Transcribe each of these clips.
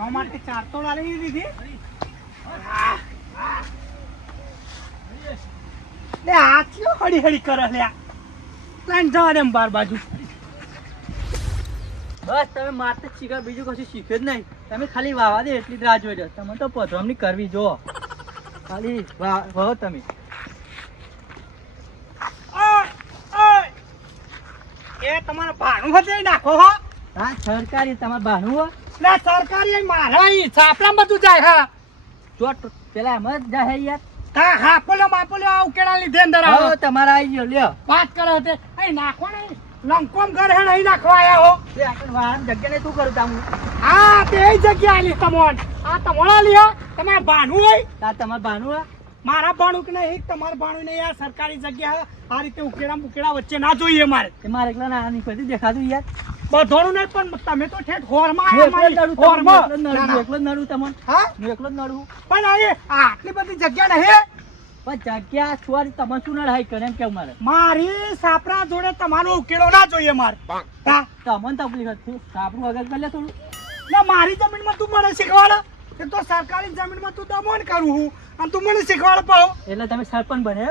ભણવા માટે 4 તો લાવી દીધી લે આ ક્યો હડી હડી કરે લે લાઈન જવા દે બાર બાજુ બસ તમે મારતે શીખા બીજું કશું શીખે જ નહીં તમે ખાલી વાવા દે એટલી જ રાહ જોઈ લો તમે તો પધરામણી કરવી જો ખાલી વાવો તમે એ તમારા ભાણું હશે નાખો હો હા સરકારી તમારે બહાનું હો લે સરકારી મારા ઈ છાપલા બધું જાય હા જો પેલા એમ જ જાય યાર તા હા પોલો માપોલો આ ઉકેડા લીધે અંદર આવો આવો તમારા આવી ગયો લ્યો વાત કરે તે એ નાખો નહીં લંકોમ ઘર હે નહીં નાખવા આયા હો તે આપણે વાહન જગ્યાને શું કરું તામું હા તે જગ્યા આલી તમોન આ તમોણા લ્યો તમારે ભાણું હોય તાર તમારે બહાનું હો મારા ભાણું કે નહીં તમારે ભાણું નહીં આ સરકારી જગ્યા આ રીતે ઉકેડા મુકેડા વચ્ચે ના જોઈએ મારે તે મારે એકલા ના નહીં પછી દેખાતું યાર બધોનું નહીં પણ તમે તો ઠેઠ હોરમાં હું એકલો જ આયા નડું હોરમાં તમને એકલો જ નડું તમને હા હું એકલો જ નડું પણ આ આટલી બધી જગ્યા નહીં પણ જગ્યા છોડી તમે શું નડાઈ કરે એમ કેવું મારે મારી સાપરા જોડે તમારો ઉકેલો ના જોઈએ મારે હા તમને તકલીફ હતી આપણું આગળ કરી લે થોડું ના મારી જમીનમાં તું મને શીખવાડ એ તો સરકારી જમીનમાં તું દમન કરું હું અને તું મને શીખવાડ પાવ એટલે તમે સરપંચ બને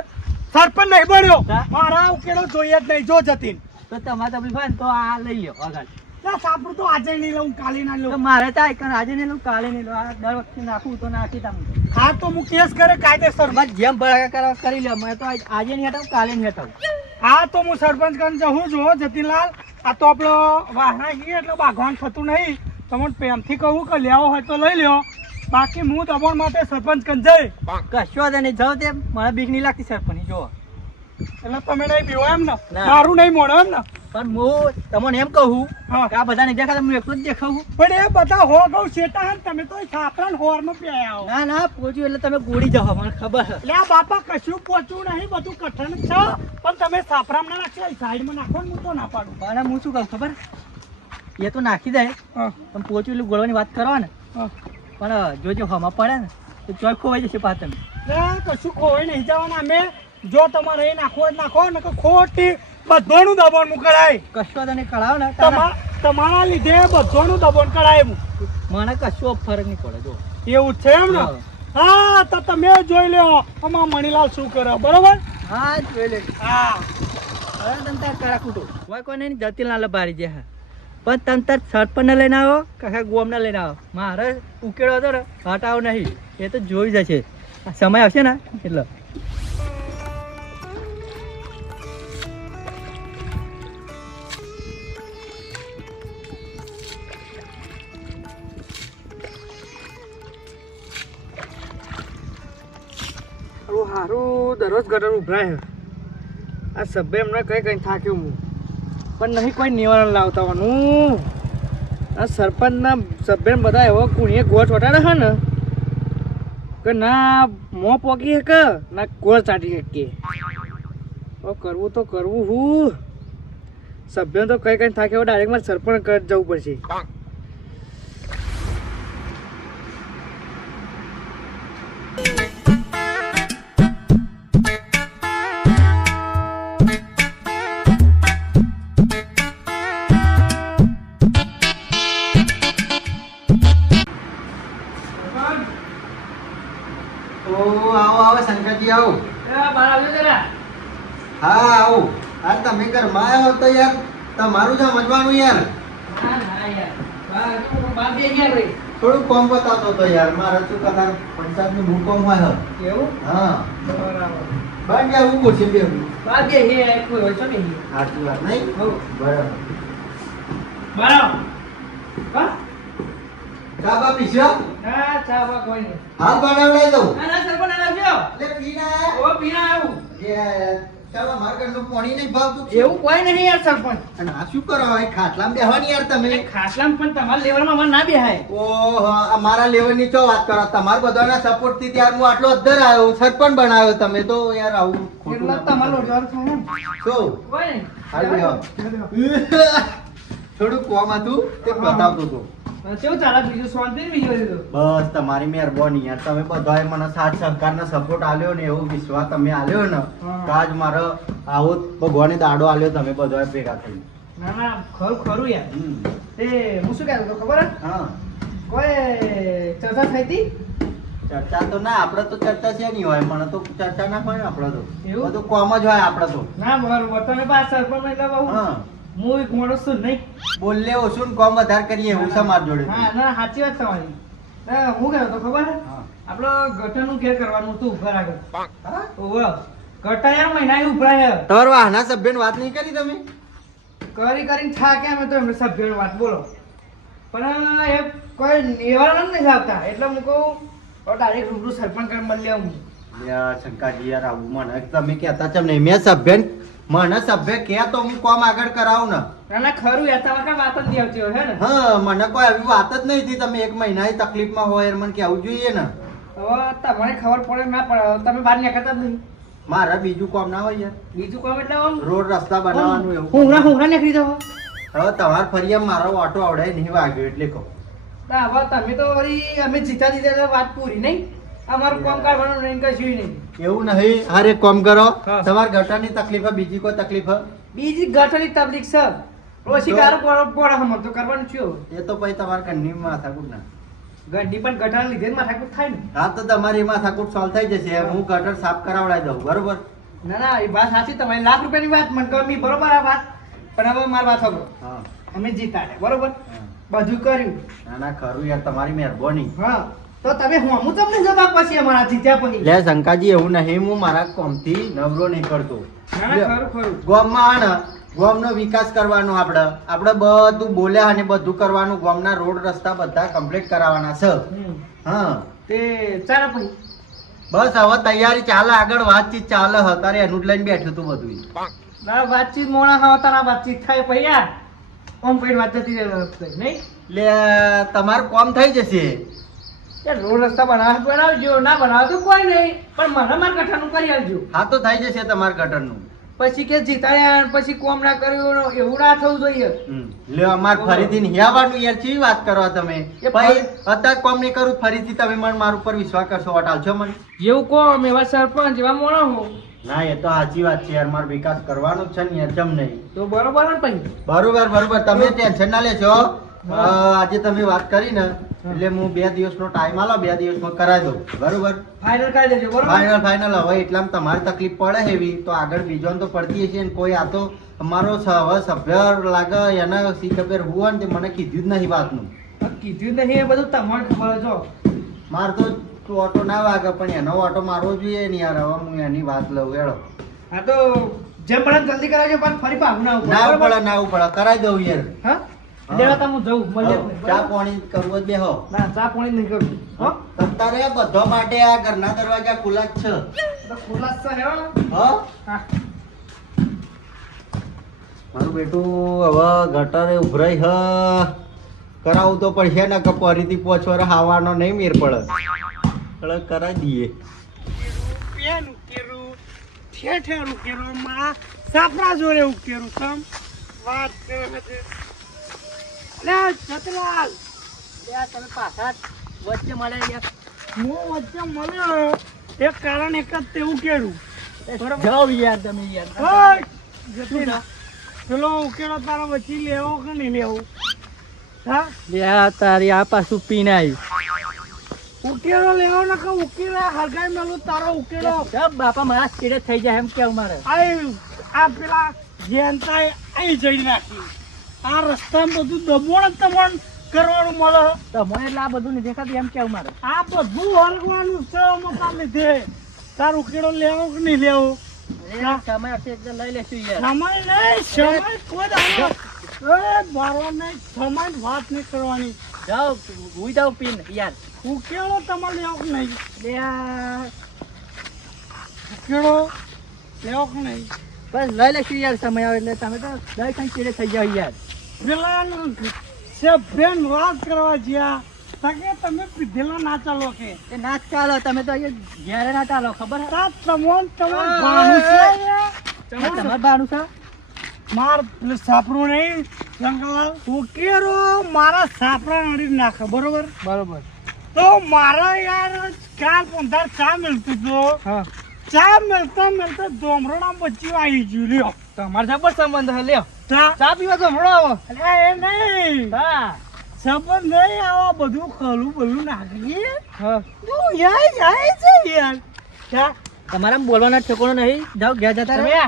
સરપંચ નહીં બન્યો હા. મારા ઉકેલો જોઈએ જ નહીં જો જતીન તો તમારે તકલીફ હોય ને તો આ લઈ લો આગળ ના સાપરું તો આજે નહીં લઉં કાલે ના તો લઉં મારે તો આઈકન આજે નહીં લઉં કાલે નહીં લઉં આ દર વખતે નાખું તો નાખી તમે હા તો હું કેસ કરે કાયદેસર બસ જેમ ભરાકા કરવા કરી લો મેં તો આજે નહીં હટાવું કાલે નહીં હટાવું હા તો હું સરપંચ કરીને જઉં જો જતીનલાલ આ તો આપણો વાહના ગઈએ એટલે બાગવાન થતું નહીં તમને પ્રેમથી કહું કે લેવો હોય તો લઈ લ્યો બાકી હું તમારા માટે સરપંચ કરીને જઈ કશો જ નહીં જાઓ તે મને બીક નહીં લાગતી સરપંચ જો એટલે તમે નહીં પીવો એમ ને ના. મારું નહીં મોડો એમ ને પણ હું તમને એમ કહું હા. કે આ બધાને દેખાતા હું એકલું જ દેખાવું પણ એ બધા હો ગૌ શેટા હે ને તમે તો સાપરા હોરમાં પ્યાયા હો ના ના પહોંચ્યું એટલે તમે ગોળી જાઓ મને ખબર છે એટલે આ બાપા કશું પહોંચવું નહીં બધું કઠણ છે પણ તમે સાપરામાં ના નાખશો સાઈડમાં નાખો ને હું તો ના પાડું અને હું શું કહું ખબર એ તો નાખી દે હા તમે પહોંચ્યું એટલે ગોળવાની વાત કરો ને હા પણ જોજો હમા પડે ને તો ચોય ખોવાઈ જશે પાછા તમે એટલે કશું ખોવાઈ નહીં જવાના અમે જો તમારે એ નાખો જ નાખો ને કે ખોટી બધોનું દબાણ મુકડાય કશો તને કરાવો ને તમારા લીધે બધોનું દબાણ કરાય મને કશો ફરક નહીં પડે જો એવું જ છે એમ ને હા તો તમે જોઈ લો આમાં મણીલાલ શું કરે બરોબર હા જોઈ લે હા હવે તને તાર કરા કૂટો કોઈ કોઈ નહીં જતી ના લબારી જે હા પણ તને તાર સરપંચને લઈને આવો કાકા ગોમને લઈને આવો મારે ઉકેળો હતો ને હટાવો નહીં એ તો જોઈ જશે સમય આવશે ને એટલે હારું દરરોજ ગટર ઉભરાય આ સભ્ય એમને કઈ કઈ થાક્યો હું પણ નહીં કોઈ નિવારણ લાવતા હોવાનું આ સરપંચના સભ્યને બધા એવો કુણીએ ગોઠ વટાડે છે ને કે ના મોં પોકી શકે ના ગોળ ચાટી શકીએ કરવું તો કરવું હું સભ્ય તો કઈ કઈ થાક્યો ડાયરેક્ટ મારે સરપંચ કરી જવું પડશે આવો શંકરજી આવો હા આવો આ તમે ઘરમાં આવ્યો તો યાર તમારું જ સમજવાનું યાર થોડું કોમ બતાવતો તો યાર મારે શું કદાચ પંચાયતનું બહુ કોમ હોય એવું હા બરાબર બાર ગયા હું પૂછી બે બાકી હે કોઈ હોય તો નહીં સાચી વાત નહીં બરાબર બરાબર ચા બા પીશો ના ચા બા કોઈ નહીં હાલ બનાવડાવી દઉં ના સરપંચ લાવજો એટલે પીના ઓ પીના આવું ચાલો મારા ઘરનું પાણી નહીં ભાવતું એવું કોઈ નહીં યાર સરપંચ અને આ શું કરો ભાઈ ખાટલામાં બેહવાની યાર તમે ખાસલામ પણ તમારા લેવલમાં મને ના બેહાય ઓહો આ મારા લેવલની ચો વાત કરો તમારા બધાના સપોર્ટ થી ત્યાર હું આટલો અદ્ધર આવ્યો સરપંચ બનાવ્યો તમે તો યાર આવું ખોટું એટલે ના તમારો કરો. લોડિયાર થાય ને શું કોઈ નહીં હાલ બેહો. થોડું કોમ હતું તે બતાવતો હતો કેવું ચાલે બીજું શાંતિ ને બીજું બધું બસ તમારી મહેરબાની યાર તમે બધાએ મને સાથ સહકારનો સપોર્ટ આલ્યો ને એવું વિશ્વાસ તમે આલ્યો ને હા. તો આજ મારો આવો ભગવાને દાડો આલ્યો તમે બધાએ ભેગા થઈ ના ના ખરું ખરું યાર હમ. તે હું શું કહેતો હતો ખબર હે હા કોઈ ચર્ચા થઈ હતી? ચર્ચા તો ના, આપણે તો ચર્ચા છે નહીં હોય, મને તો ચર્ચા ના હોય આપણે તો એવું? બધું કોમ જ હોય આપણે તો. ના બરોબર, તમે પાસ સરપંચ એટલે બહુ હા, હું એક માણસ છું નહીં. બોલે ઓછું ને કોમ વધારે કરીએ એવું છે માર જોડે. હા ના સાચી વાત તમારી. ના, હું કહેતો તો ખબર હે? હા. આપણો ગટરનું ઘેર કરવાનું હતું ઘર આગળ. હા? ઓવે. ગટર યાર મહિના ઉભરાય હે. તમારા વાહના સભ્યની વાત નહીં કરી તમે? કરીને થાક્યા અમે તો એમને સભ્યોની વાત બોલો. પણ એ કોઈ નિવારણ જ નહીં આવતા, એટલે હું કહું ડાયરેક્ટ રૂબરૂ સરપંચ કરી મળી લેવું. યાર શંકાજી યાર, આવું મને તમે કહેતા ચમ નહીં. મેં સભ્ય મને સભ્ય કહે તો હું કોમ આગળ કરાવું ને. ના ના ખરું યાર, તમારે કાંઈ વાત જ નહીં આવતી હોય હે ને? હા, મને કોઈ આવી વાત જ નહીં હતી. તમે એક મહિનાની તકલીફમાં હોય મને કહેવું જોઈએ ને. હવે તમને ખબર પડે ના પડે, તમે બહાર નીકળતા જ નહીં. મારે બીજું કોમ ના હોય યાર. બીજું કામ એટલે આમ રોડ રસ્તા બનાવવાનું એવું. હુંગરા નીકળી જાવ. હવે તમારે ફરી એમ મારો ઓટો આવડે નહીં વાગ્યો એટલે કહો. ના હવે તમે તો વળી અમે જીતા દીધા એટલે વાત પૂરી નહીં. અમારું કામ કાઢવાનું નહીં, કશું નહીં. એવું નહીં. હારે કોમ કરો. હા. તમારે ગટરની તકલીફ હોય, બીજી કોઈ તકલીફ હોય? બીજી ગટરની તકલીફ છે. ઓછી ગારું પોળો હમણાં તો કરવાનું છું. એ તો પછી તમારે કન્ની માથાકૂટ ના. ગંડી પણ ગટર લીધે જ માથાકૂટ થાય ને. હા, તો તમારી માથાકૂટ સોલ્વ થઈ જશે. હું ગટર સાફ કરાવડાવી દઉં, બરોબર? ના ના એ વાત સાચી તમારી. ₹1,00,000 વાત મને ગમી, બરોબર આ વાત. પણ હવે મારી વાત સાંભળો. હા. અમે જીતા ને બરોબર, હા. બધું કર્યું. ના ના ખરું યાર, તમારી મહેરબાની. હા તો તમે હું તમને જવાબ પછી અમારા જીત્યા પછી. લે શંકાજી, એવું નહીં. હું મારા કોમથી નવરો નહીં કરતો. ના ના ખરું ખરું. ગામમાં ને ગામનો વિકાસ કરવાનો આપણે બધું બોલ્યા અને બધું કરવાનું. ગામના રોડ રસ્તા બધા કમ્પ્લીટ કરાવવાના છે. હા, તે ચાલો પછી. બસ હવે તૈયારી ચાલે, આગળ વાતચીત ચાલે. અત્યારે એનું જ લઈને બેઠું હતું બધું. ના વાતચીત મોણા ખાવા તારા વાતચીત થાય પછી યાર. ઓમ પૈડ વાત જતી રહે નહીં. લે તમારું કામ થઈ જશે. એ રોડ રસ્તા બનાવજો, ના બનાવે તો કોઈ નહીં, પણ મને મારા કઠાનું કરી આલજો. હા, તો થઈ જશે તમારા ગટરનું. પછી કે જીતાડ્યા પછી કોમ ના કર્યું એવું ના થવું જોઈએ. લે અમાર ફરીથી નહીં આવવાનું યાર. કેવી વાત કરો તમે? એ ભાઈ અત્યારે કોમ નહીં કરું, ફરીથી તમે મને મારા ઉપર વિશ્વાસ કરશો? વટાલશો મને? એવું કોમ એવા સરપંચ એવા મોણા હો. ના, એ તો સાચી વાત છે યાર. મારો વિકાસ કરવાનો જ છે ને યાર, ચમ નહીં. તો બરોબર ને પછી. બરોબર. તમે ટેન્શન ના લેશો. આજે તમે વાત કરી ને એટલે હું 2 દિવસનો ટાઈમ આલો, 2 દિવસમાં કરાવી દઉં, બરોબર? ફાઇનલ કરી દેજો બરોબર. ફાઇનલ. હવે એટલામાં તમારી તકલીફ પડે એવી તો આગળ બીજો તો પડતી હશે ને. કોઈ આ તો અમારો હવે સભ્ય લાગે એને સી ખબર હું ને તે મને કીધું જ નહીં વાતનું. કીધું નહીં એ બધું તમને ખબર જો. માર તો ઓટો ના વાગે પણ એનો ઓટો મારવો જોઈએ ને યાર. હવે હું એની વાત લઉં હેડો. હા તો જેમ પણ જલ્દી કરાવજો, પણ ફરી પાછું ના ઉપર. ના પડે કરાવી દઉં યાર. હા લેવા તા હું જઉં મળીએ. ચા પાણી કરવું જ બેહો. ના ચા પાણી નહીં કરું. હો અત્યારે બધા માટે આ ઘરના દરવાજા ખુલ્લા જ છે. તો ખુલ્લા જ છે હો. હા, હા મારું બેટું હવે ગટરે ઉભરાઈ હ કરાવવું તો પડશે ને કે ફરીથી 5 વર્ષ આવવાનો નહીં મેર પડે. એટલે કરાવી દઈએ. પેન ઉકેરું ઠેઠેર ઉકેરું માં સાપરા જોડે ઉકેરું તમ વાત કરે છે. લે છતલાલ યાર તમે પાછા વચ્ચે મળે યાર. હું વચ્ચે મળ્યો એક કારણ એક જ તે ઉકેરું. જાઓ યાર તમે યાર. ઓય જતીના પેલો ઉકેલો તારો વચ્ચે લેવો કે નહીં લેવો? હા યાર તારી આ પાછું પીને આવી. ઉકેલો લેવો ને કે ઉકેલા હરગાઈ મેલું તારો ઉકેલો. સબ બાપા મારા ચીડે થઈ જાય એમ કેવું મારે. આ પેલા જેનતા આઈ જઈ નાખી. આ રસ્તામાં બધું દબોણ દબોણ કરવાનું મળે. તમને એટલે આ બધું નહીં દેખાતું એમ કેવું મારે. આ બધું હરગવાનું છે મકા લીધે. તાર ઉકેલો લેવો કે નહીં લેવો? સમય હશે એટલે લઈ લેશું યાર. સમય નહીં, સમય કોઈ દાડો મારવા નહીં. સમય વાત નહીં કરવાની. જાઓ હું જાઉં પીને યાર. ઉકેલો તમારે લેવો કે નહીં? લે યાર ઉકેલો લેવો કે નહીં? બસ લઈ લેશું યાર. સમય આવે એટલે તમે તો દઈ કઈ ચીડે થઈ જાવ યાર. પેલા સભ્યન વાત કરવા જ્યાં તકે તમે પીધેલા ના ચાલો કે એ ના ચાલો તમે તો અહીંયા ઘેરે ના ચાલો ખબર હે? તમારે બાનું છે માર સાપરું નહીં જંગલાલ ઉકેરો મારા સાપરા નડી નાખે બરોબર. તો મારા યાર કાલ 15 ચા મળતું તો ચા મળતા ધોમરોડા બચ્ચી આવી ગયું. લ્યો તમારે જબર સંબંધ હે. લ્યો ચા પીવા ધોમરો આવો. એ નહીં હા સરપંચ નહીં આવા બધું ખરું બધું નાખીએ હા તું જાય છે યાર ક્યાં તમારા બોલવાના ઠેકોનો નહીં જાઓ ઘેર જતા તમે રહો.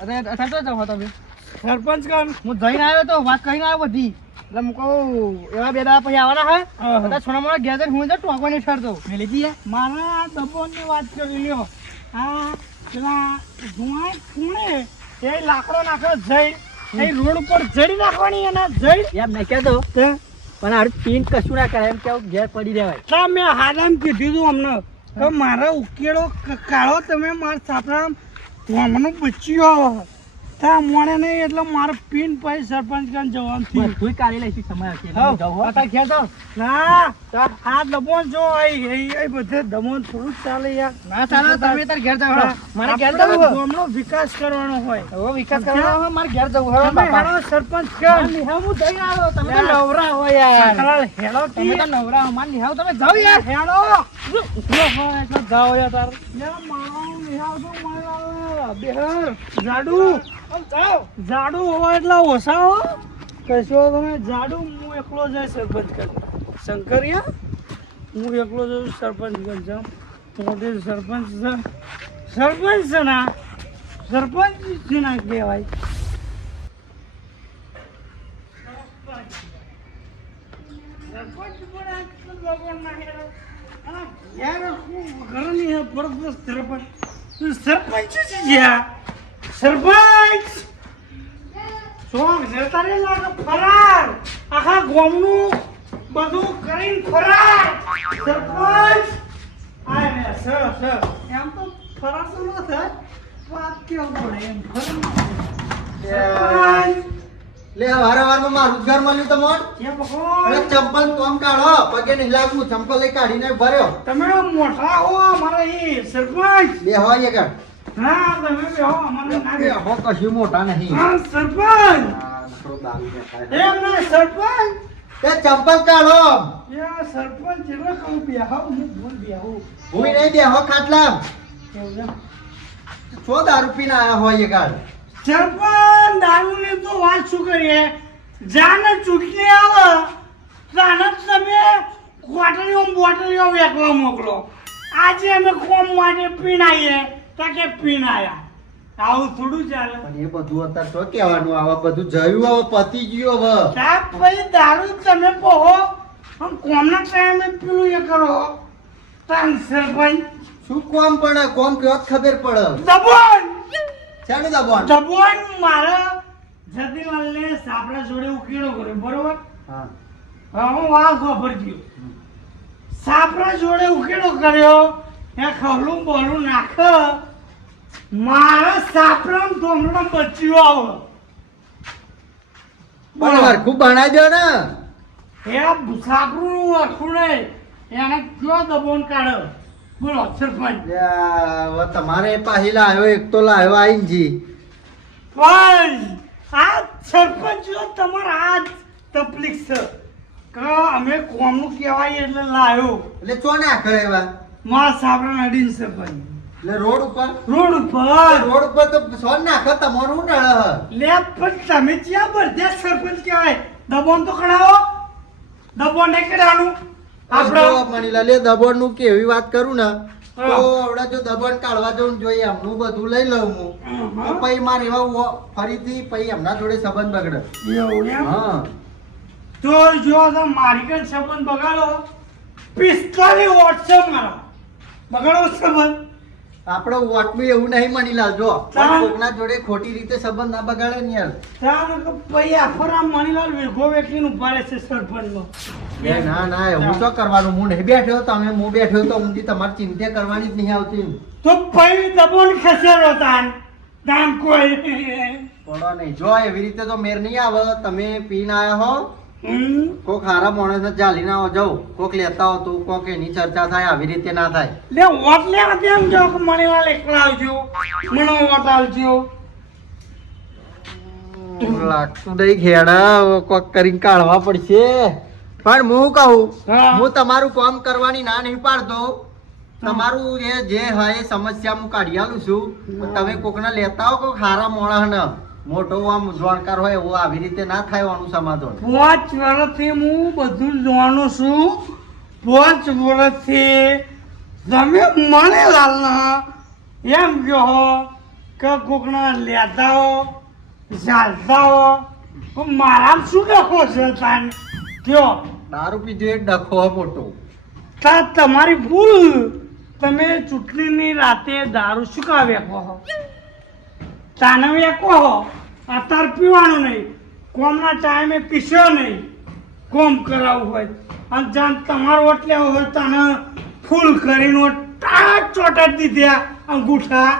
અરે અત્યારે તો જાઓ તમે સરપંચ કામ હું જઈને આવ્યો તો વાત કરીને આવ્યો બધી એટલે હું કહું એવા બે દાડા પછી આવવાના હા બધા છોડા મોડા ઘેર જઈને હું ટોકો નહીં ઠરતો મેલેજી મારા ડબ્બોની વાત કરી લ્યો આ પેલા ધુઆ ખૂણે એ લાકડો નાખો જઈ એ રોડ ઉપર જડી નાખવાની એના જઈ એમ નહીં કહેતો પણ આ પીન કશું ના કરે એમ કે ઘેર પડી રહેવાય. તા મેં હારામ કીધું તું અમને કે મારા ઉકેળો કાઢો તમે મારા સાપડા ગામનું બચ્યું તા મળે નહીં એટલે મારે પીન પછી સરપંચ કાન જવાનું થયું. બધું કાઢી લઈશું સમય હશે હઉ, જાઓ હો. અત્યારે ઘેર જાઓ. ના આ દમણ જો એ બધે દમણ થોડું જ ચાલે યાર ના ચાલે તમે તાર ઘેર જાઓ મારે ઘેર જવું ગામનો વિકાસ કરવાનો હોય હવે વિકાસ કરવાનો હોય મારે ઘેર જવું હવે બાપા સરપંચ કર નિહાવ હું જઈને આવ્યો તમે તો નવરા હો યાર હેડો તમે તો નવરા હો માર નિહાવ તમે જાઓ યાર હેડો એટલે જાઓ યાર તાર યાર મારો નિહાવ તો મારા બેહર જાડુ જાડુ હોય એટલે ઓછા હો કશો તમે જાડુ હું એકલો જાય સરપંચ કર શંકરિયા હું એકલો જઉં સરપંચ કર જાઉં મોટી સરપંચ છે સરપંચ છે ના સરપંચ છે ના કહેવાય સરપંચ પણ આજકાલ લોકો ના હેરો યાર હું ઘરની હે પરત સરપંચ સરપંચ છે જ્યાં સરપંચ શોખ જતા રે લાગે ફરાર આખા ગામનું બધું કરીને ફરાર સરપંચ આય રે સર એમ તો ફરાર તો ન થાય વાત કેવું પડે એમ સરપંચ લે વારંવારમાં મારું ઘર મળ્યું તમને કે ભગવાન અરે ચંપલ કોમ કાઢો પગે નહીં લાગવું ચંપલ લઈ કાઢીને ભર્યો તમે મોટા હો અમારા એ સરપંચ બે હોય એક હા તમે બે હો અમારે ના બે હો કશું મોટા નહીં હા સરપંચ થોડો દારૂ દેખાય. એમ ના સરપંચ એ ચંપલ કાઢો યા સરપંચ એટલે કહું બેહો હું ભૂલ બેહો હું નહીં બેહો ખાટલા કેવું એમ છો દારૂ પીને આયા હોય એક સરપંચ દારૂની તો વાત શું કરીએ જાને ચૂંટણી આવે તાને જ તમે ક્વાટરીઓ બોટલીઓ વેચવા મોકલો આજે અમે કોમ માટે પીણાઈએ તો કે પીણાયા આવું થોડું ચાલે પણ એ બધું અત્યારે શું કહેવાનું આવા બધું જયું હવે પતી ગયું હવે ત્યાં પછી દારૂ તમે કહો પણ કોમના ટાઈમે પેલું એ કરો તાન સરપંચ શું કોમ પડે કોમ કેવો ખબર પડે દબોન ચાલો દબાણ દબોન મારા જતીલાલને સાપડા જોડે ઉકેલો કર્યો બરોબર હા હા હું વાત વાપરજો સાપડા જોડે ઉકેલો કર્યો એ ખવલું બોલું નાખ મારા સાપડા ધોમડા બચ્યું આવે પણ હરખું બનાવી દો ને એ સાપડું આખું નહીં એને કયો દબોન કાઢો બોલો સરપંચ લે, હવે તમારે પાહી લાવ્યો એક તો લાવ્યો આઈનજી ભાઈ આ સરપંચ તમારા આ તકલીફ છે કે અમે કોમનું કહેવાય એટલે લાવ્યો એટલે ચો નાખે એવા મારા સાપડા અડીને સરપંચ એટલે રોડ ઉપર રોડ ઉપર રોડ ઉપર તો સોન નાખે તમારું શું નડે લે પણ તમે ક્યાં બધે સરપંચ કહેવાય દબોન તો કઢાવો દબોન નહીં કઢાવવાનું આપણે આપણે મણીલા લે દબણ નું કેવી વાત કરું ને તો હા. આવડા જો દબણ કાઢવા જવું જોઈએ એમનું બધું લઈ લઉં હું તો પછી મારે એવા ફરીથી પછી એમના જોડે સંબંધ બગડે એવું એમ હા તો જો તો મારી કઈ સંબંધ બગાડો 45 વોટ છે મારા બગાડો સંબંધ આપણો વોટનું એવું નહીં મણીલાલ જો હા. કોકના જોડે ખોટી રીતે સંબંધ ના બગાડે ને યાર ત્યાં તો પછી આફરા મણીલાલ વેગો વેકીને ઉભા છે સરપંચનો એ ના ના એવું તો કરવાનું હું નહીં બેઠ્યો તમે હું બેઠ્યો તો ઊંધી તમારે ચિંતા કરવાની જ નહીં આવતી તો પછી દબોન ખસેડો તાન કોઈ પડો નહીં જો એવી રીતે તો મેર નહીં આવે તમે પીને આયા હો હમ કોક હારા માણસને ચાલીને આવો જાવ કોક લેતા હો તો કોક એની ચર્ચા થાય આવી રીતે ના થાય લે વોટ લેવા તેમ જો કે મણીલાલ એકલા આવજો મને વોટ આવજો લાગતું નહીં ખેડા કોક કરીને કાઢવા પડશે પણ હું કહું હા. હું તમારું કામ કરવાની ના નહીં પાડતો તમારું જે હોય એ સમસ્યા હું કાઢી આલું છું પણ તમે કોકને લેતા હો કોક હારા માણસને મોટો આમ જાણકાર હોય એવો આવી રીતે ના થાય આનું સમાધાન. 5 વર્ષથી હું બધું જ જાણું છું. 5 વર્ષથી તમે મને લાલના એમ કહો કે કોકના લેતા હો ચાલતા હો પણ મારા શું ડખો છે તાન કયો દારૂ પીધો એ ડખો મોટો. તા તમારી ભૂલ. તમે ચૂંટણીની રાતે દારૂ શું કા વેકો હો તાને વેકો હો અત્યારે પીવાનું નહીં કોમના ટાઈમે પીસ્યો નહીં કોમ કરાવવું હોય અને જાણ તમારો વોટ લેવો હોય તને ફૂલ કરીને ટાટ ચોટાડી દીધા અંગૂઠા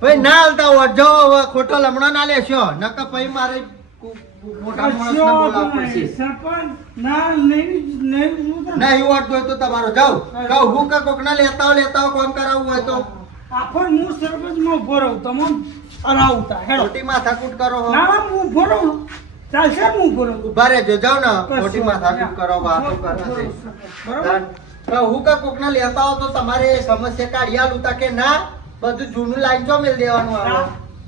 ભાઈ ના હાલતા હો જો હવે ખોટો લમણો ના લેશો નકર પછી મારે મોટા માણસને બોલાવવું પડશે. સરપંચ ના નહીં ના એવું વાત હોય તો તમારો જાઓ કહું હું કે કોકના લેતા હો કોમ કરાવવું હોય તો આખો હું સરપંચમાં ઉભો રહું તમે હરાવતા હેડો ખોટી માથાકૂટ કરો હો. ના હું ઉભો રહું ચાલશે હું ઉભો રહું ઉભા રહેજો જાઓ ને ખોટી માથાકૂટ કરો વાતો કરે છે. બરોબર તો હું કે કોકના લેતા હો તો તમારે સમસ્યા કાઢી આલું તા કે ના બધું જૂનું લાઈન ચો મેલ દેવાનું આવે.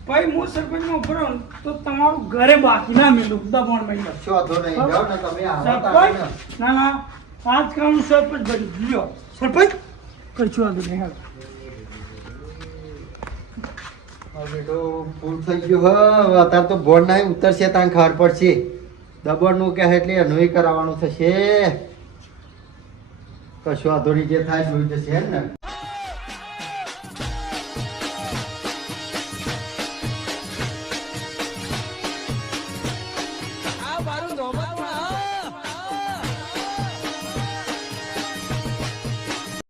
ભાઈ હું સરપંચમાં ઉભો રહું તો તમારું ઘરે બાકી ના મેલું દબાણ મહિનો શોધો નહીં જાઓ ને તમે આવો તારે ને. સરપંચ ના ના આજકાલનું સરપંચ બની લ્યો સરપંચ કરશું વાંધો નહીં હાલ હવે તો ફૂલ થઈ ગયું હવે અત્યારે તો બોર્ડ ના ઉતરશે ત્યાં ખબર પડશે દબડનું કે એટલે એનું કરાવવાનું થશે કશું અધોરી જે થાય જોઈ જશે એમ ને.